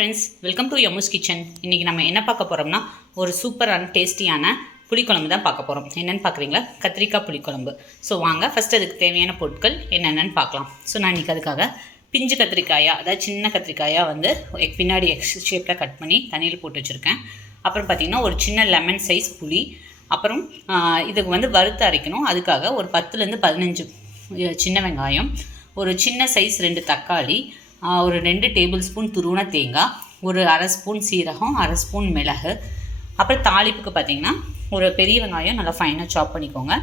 Friends, welcome to Yamu's kitchen. இன்றைக்கி நம்ம என்ன பார்க்க போகிறோம்னா ஒரு சூப்பரான டேஸ்டியான புளிக்குழம்பு தான் பார்க்க போகிறோம். என்னென்னு பார்க்குறீங்களா? கத்திரிக்காய் புளிக்குழம்பு. ஸோ வாங்க ஃபஸ்ட் அதுக்கு தேவையான பொருட்கள் என்னென்னு பார்க்கலாம். ஸோ நான் இன்றைக்கி அதுக்காக பிஞ்சு கத்திரிக்காயாக, அதாவது சின்ன கத்திரிக்காயாக வந்து பின்னாடி எக்ஸ் ஷேப்பில் கட் பண்ணி தண்ணியில் போட்டு வச்சுருக்கேன். அப்புறம் பார்த்திங்கன்னா ஒரு சின்ன லெமன் சைஸ் புளி. அப்புறம் இதுக்கு வந்து வறுத்து அரைக்கணும். அதுக்காக ஒரு 10லேருந்து 15 சின்ன வெங்காயம், ஒரு சின்ன சைஸ் 2 தக்காளி, ஒரு 2 டேபிள் ஸ்பூன் துருவன தேங்காய், ஒரு அரை ஸ்பூன் சீரகம், அரை ஸ்பூன் மிளகு. அப்புறம் தாளிப்புக்கு பார்த்திங்கன்னா ஒரு பெரிய வெங்காயம் நல்லா ஃபைனாக சாப் பண்ணிக்கோங்க,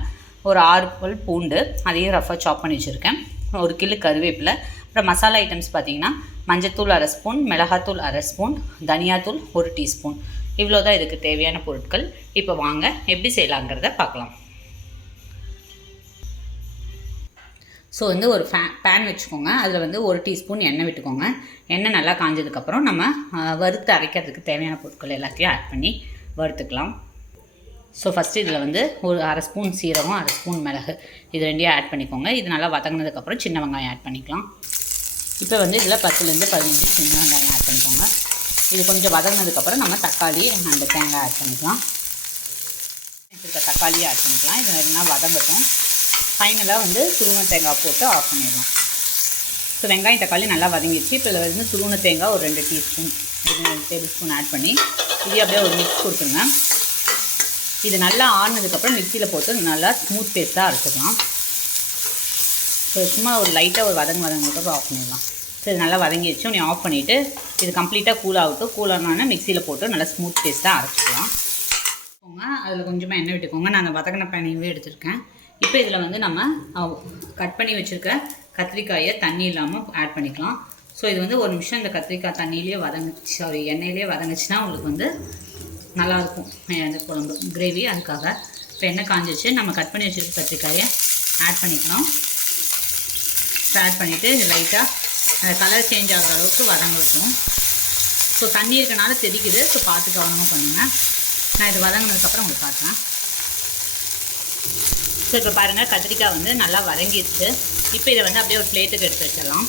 ஒரு 6 பல் பூண்டு அதையும் ரஃபாக சாப் பண்ணி வச்சுருக்கேன், ஒரு கிலோ கருவேப்பிலை. அப்புறம் மசாலா ஐட்டம்ஸ் பார்த்திங்கன்னா மஞ்சத்தூள் அரை ஸ்பூன், மிளகாத்தூள் அரை ஸ்பூன், தனியாத்தூள் 1 டீஸ்பூன். இவ்வளோ தான் இதுக்கு தேவையான பொருட்கள். இப்போ வாங்க எப்படி செய்யலாங்கிறத பார்க்கலாம். ஸோ வந்து ஒரு பேன் வச்சுக்கோங்க. அதில் வந்து 1 டீஸ்பூன் எண்ணெய் விட்டுக்கோங்க. எண்ணெய் நல்லா காஞ்சதுக்கப்புறம் நம்ம வறுத்து அரைக்கிறதுக்கு தேவையான பொருட்கள் எல்லாத்தையும் ஆட் பண்ணி வறுத்துக்கலாம். ஸோ ஃபஸ்ட்டு இதில் வந்து ஒரு அரை ஸ்பூன் சீரகம், அரை ஸ்பூன் மிளகு, இது ரெண்டையும் ஆட் பண்ணிக்கோங்க. இது நல்லா வதங்கினதுக்கப்புறம் சின்ன வெங்காயம் ஆட் பண்ணிக்கலாம். இப்போ வந்து இதில் 10லேருந்து 15 சின்ன வெங்காயம் ஆட் பண்ணிக்கோங்க. இது கொஞ்சம் வதங்கினதுக்கப்புறம் நம்ம தக்காளி அந்த தேங்காய் ஆட் பண்ணிக்கலாம். தக்காளியை ஆட் பண்ணிக்கலாம். இது நல்லா வதங்கட்டும். ஃபைனலாக வந்து துருவன தேங்காய் போட்டு ஆஃப் பண்ணிடலாம். ஸோ வெங்காயம் தக்காளி நல்லா வதங்கிடுச்சு. இப்போ இதில் வந்து துருவன தேங்காய் ஒரு 2 டீஸ்பூன், 2 டேபிள் ஸ்பூன் ஆட் பண்ணி இதே அப்படியே ஒரு மிக்ஸ் கொடுத்துருங்க. இது நல்லா ஆறுனதுக்கப்புறம் மிக்சியில் போட்டு நல்லா ஸ்மூத் பேஸ்ட்டாக அரைச்சிக்கலாம். ஸோ சும்மா ஒரு லைட்டாக ஒரு வதங்கினதுக்கப்புறம் ஆஃப் பண்ணிடலாம். ஸோ இது நல்லா வதங்கிடுச்சு. நீ ஆஃப் பண்ணிவிட்டு இது கம்ப்ளீட்டாக கூல் ஆகட்டும். கூலானோன்னா மிக்சியில் போட்டு நல்லா ஸ்மூத் பேஸ்ட்டாக அரைச்சிக்கலாம். அதில் கொஞ்சமாக எண்ணெய் விட்டுக்கோங்க. நான் அந்த வதங்கின பேனையவே எடுத்துருக்கேன். இப்போ இதில் வந்து நம்ம கட் பண்ணி வச்சுருக்க கத்திரிக்காயை தண்ணி இல்லாமல் ஆட் பண்ணிக்கலாம். ஸோ இது வந்து 1 நிமிஷம் இந்த கத்திரிக்காய் தண்ணியிலே எண்ணெயிலே வதங்குச்சுன்னா உங்களுக்கு வந்து நல்லாயிருக்கும் அந்த குழம்பு கிரேவி. அதுக்காக இப்போ எண்ணெய் காஞ்சிச்சு. நம்ம கட் பண்ணி வச்சுருக்க கத்திரிக்காயை ஆட் பண்ணிக்கலாம். ஆட் பண்ணிவிட்டு லைட்டாக கலர் சேஞ்ச் ஆகிற அளவுக்கு வதங்கட்டும். ஸோ தண்ணி இருக்கனால தெரிக்குது. ஸோ பார்த்து கவனமாக பண்ணுங்கள். நான் இது வதங்கினதுக்கப்புறம் உங்களுக்கு காட்டுறேன். ஸோ இப்போ பாருங்கள், கத்திரிக்காய் வந்து நல்லா வதங்கிடுச்சு. இப்போ இதை வந்து அப்படியே ஒரு பிளேட்டுக்கு எடுத்து வச்சிடலாம்.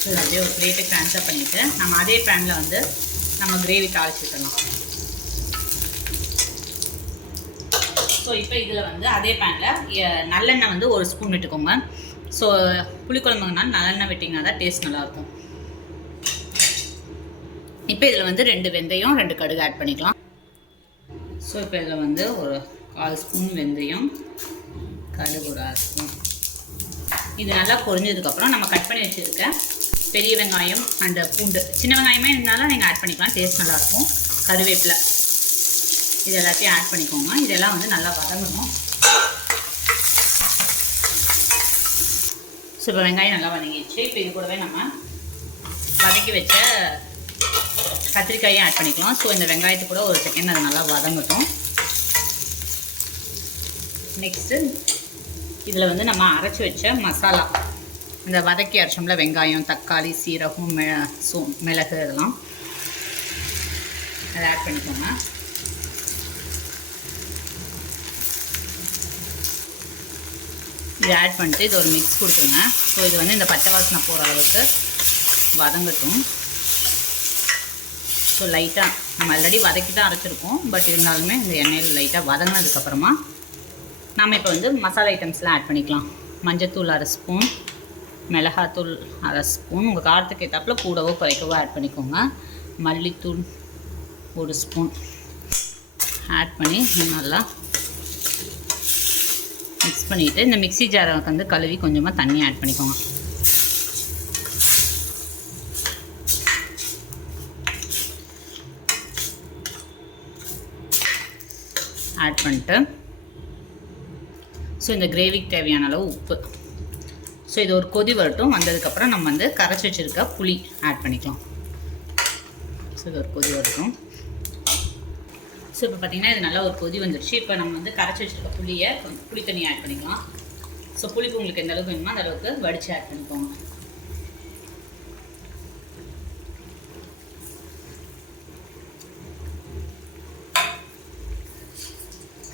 ஸோ இதை அப்படியே ஒரு பிளேட்டுக்கு ட்ரான்ஸ்ஃபர் பண்ணிவிட்டு நம்ம அதே பேனில் வந்து நம்ம கிரேவி தாளிச்சுக்கலாம். ஸோ இப்போ இதில் வந்து அதே பேனில் நல்லெண்ணெய் வந்து 1 ஸ்பூன் விட்டுக்கோங்க. ஸோ புளிக்குழம்புனால நல்லெண்ணெய் விட்டிங்கன்னா தான் டேஸ்ட் நல்லாயிருக்கும். இப்போ இதில் வந்து 2 வெந்தயம், 2 கடுகு ஆட் பண்ணிக்கலாம். ஸோ இப்போ இதில் வந்து ஒரு 1/4 ஸ்பூன் வெந்தயம், கடுகு ஒரு 1/2 ஸ்பூன். இது நல்லா பொரிஞ்சதுக்கப்புறம் நம்ம கட் பண்ணி வச்சுருக்க பெரிய வெங்காயம் அண்ட் பூண்டு, சின்ன வெங்காயமே இருந்தாலும் நீங்கள் ஆட் பண்ணிக்கலாம், டேஸ்ட் நல்லாயிருக்கும். கருவேப்பிலை இது எல்லாத்தையும் ஆட் பண்ணிக்கோங்க. இதெல்லாம் வந்து நல்லா வதங்கணும். ஸோ இப்போ வெங்காயம் நல்லா வதங்கிடுச்சு. இப்போ இது கூடவே நம்ம வதக்கி வச்ச கத்திரிக்காயும் ஆட் பண்ணிக்கலாம். ஸோ இந்த வெங்காயத்து கூட ஒரு செகண்ட் அது நல்லா வதங்கட்டும். நெக்ஸ்ட்டு இதில் வந்து நம்ம அரைச்சி வச்ச மசாலா, இந்த வதக்கி அரைச்சோம்ல வெங்காயம், தக்காளி, சீரகம், மிளகு இதெல்லாம் அதை ஆட் பண்ணிக்கோங்க. இதை ஆட் பண்ணிட்டு இது ஒரு மிக்ஸ் கொடுத்துருங்க. ஸோ இது வந்து இந்த பச்சை வாசனை போகிற அளவுக்கு வதங்கட்டும். ஸோ லைட்டாக நம்ம ஆல்ரெடி வதக்கி தான் அரைச்சிருக்கோம். பட் இருந்தாலுமே இந்த எண்ணெயில் லைட்டாக வதங்கினதுக்கப்புறமா நாம் இப்போ வந்து மசாலா ஐட்டம்ஸ்லாம் ஆட் பண்ணிக்கலாம். மஞ்சத்தூள் 1/2 ஸ்பூன், மிளகாத்தூள் 1/2 ஸ்பூன், உங்கள் காரத்துக்கு ஏற்றாப்புல கூடவோ குறைக்கவோ ஆட் பண்ணிக்கோங்க. மல்லித்தூள் 1 ஸ்பூன் ஆட் பண்ணி நல்லா மிக்ஸ் பண்ணிவிட்டு இந்த மிக்ஸி ஜாரை வந்து கழுவி கொஞ்சமாக தண்ணி ஆட் பண்ணிக்கோங்க. ஆட் பண்ணிட்டு ஸோ இந்த கிரேவிக்கு தேவையான அளவு உப்பு. ஸோ இது ஒரு கொதி வரட்டும். வந்ததுக்கப்புறம் நம்ம வந்து கரைச்சி வச்சுருக்க புளி ஆட் பண்ணிக்கலாம். ஸோ இது ஒரு கொதி வரட்டும். ஸோ இப்போ பார்த்திங்கன்னா இது நல்லா ஒரு கொதி வந்துடுச்சு. இப்போ நம்ம வந்து கரைச்சி வச்சுருக்க புளி தண்ணி ஆட் பண்ணிக்கலாம். ஸோ புளிப்பு உங்களுக்கு எந்த அளவுக்கு வேணுமோ அந்த அளவுக்கு வடித்து ஆட் பண்ணிக்கோங்க.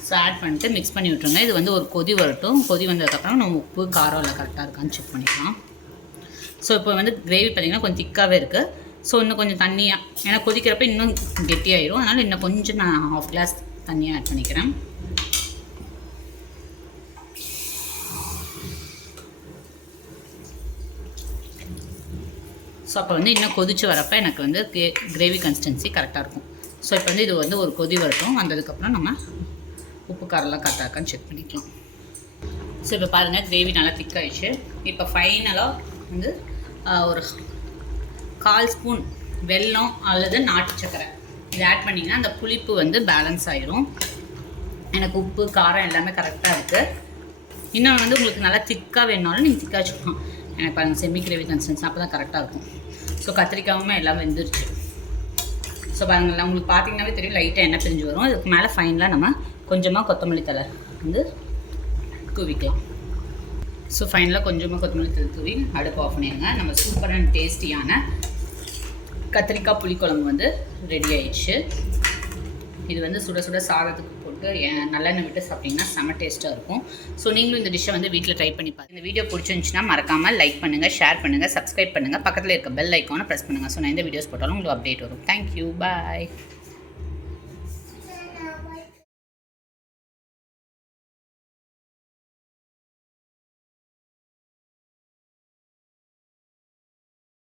ஸோ ஆட் பண்ணிட்டு மிக்ஸ் பண்ணி விட்ருங்க. இது வந்து ஒரு கொதி வரட்டும். கொதி வந்ததுக்கப்புறம் நம்ம உப்பு காரம் எல்லாம் கரெக்டாக இருக்கான்னு செக் பண்ணிக்கலாம். ஸோ இப்போ வந்து கிரேவி பார்த்திங்கன்னா கொஞ்சம் திக்காகவே இருக்குது. ஸோ இன்னும் கொஞ்சம் தண்ணியாக, ஏன்னா கொதிக்கிறப்ப இன்னும் கெட்டியாயிரும், அதனால் இன்னும் கொஞ்சம் நான் 1/2 கிளாஸ் தண்ணியாக ஆட் பண்ணிக்கிறேன். ஸோ அப்போ வந்து இன்னும் கொதிச்சு வரப்போ எனக்கு வந்து கிரேவி கன்சிஸ்டன்சி கரெக்டாக இருக்கும். ஸோ இப்போ வந்து இது வந்து ஒரு கொதி வரட்டும். வந்ததுக்கப்புறம் நம்ம உப்பு காரெல்லாம் கரெக்டாக இருக்கான்னு செக் பண்ணிக்கலாம். ஸோ இப்போ பாருங்கள் கிரேவி நல்லா திக்காயிடுச்சு. இப்போ ஃபைனலாக வந்து ஒரு 1/4 ஸ்பூன் வெல்லம் அல்லது நாட்டு சக்கரை இது ஆட் பண்ணிங்கன்னா அந்த புளிப்பு வந்து பேலன்ஸ் ஆகிரும். எனக்கு உப்பு காரம் எல்லாமே கரெக்டாக இருக்குது. இன்னும் வந்து உங்களுக்கு நல்லா திக்காக வேணுனாலும் நீங்கள் திக்காக வச்சுக்கலாம். எனக்கு பாருங்கள் செமி கிரேவி கன்சிஸ்டன்சி அப்போ தான் கரெக்டாக இருக்கும். ஸோ கத்திரிக்காவுமே எல்லாம் வெந்துருச்சு. ஸோ பாருங்கள் உங்களுக்கு பார்த்தீங்கன்னாவே தெரியும் லைட்டாக எண்ணெய் பிரிஞ்சு வரும். இதுக்கு மேலே ஃபைனலாக நம்ம கொஞ்சமாக கொத்தமல்லி தழை வந்து தூவிக்கலாம். ஸோ ஃபைனலாக கொஞ்சமாக கொத்தமல்லி தழை தூவி அடுப்பு ஆஃப் பண்ணிடுங்க. நம்ம சூப்பர் அண்ட் டேஸ்டியான கத்திரிக்காய் புளிக்குழம்பு வந்து ரெடி ஆயிடுச்சு. இது வந்து சுட சுட சாதத்துக்கு போட்டு நல்லெண்ணெய் விட்டு சாப்பிட்டிங்கன்னா செம்ம டேஸ்ட்டாக இருக்கும். ஸோ நீங்களும் இந்த டிஷ்ஷை வந்து வீட்டில் ட்ரை பண்ணி பாருங்கள். இந்த வீடியோ பிடிச்சிருந்துச்சுன்னா மறக்காமல் லைக் பண்ணுங்கள், ஷேர் பண்ணுங்கள், சப்ஸ்கிரைப் பண்ணுங்கள், பக்கத்தில் இருக்க பெல் ஐக்கானை ப்ரெஸ் பண்ணுங்கள். ஸோ நான் இந்த வீடியோஸ் போட்டாலும் உங்களுக்கு அப்டேட் வரும். தேங்க்யூ, பாய்.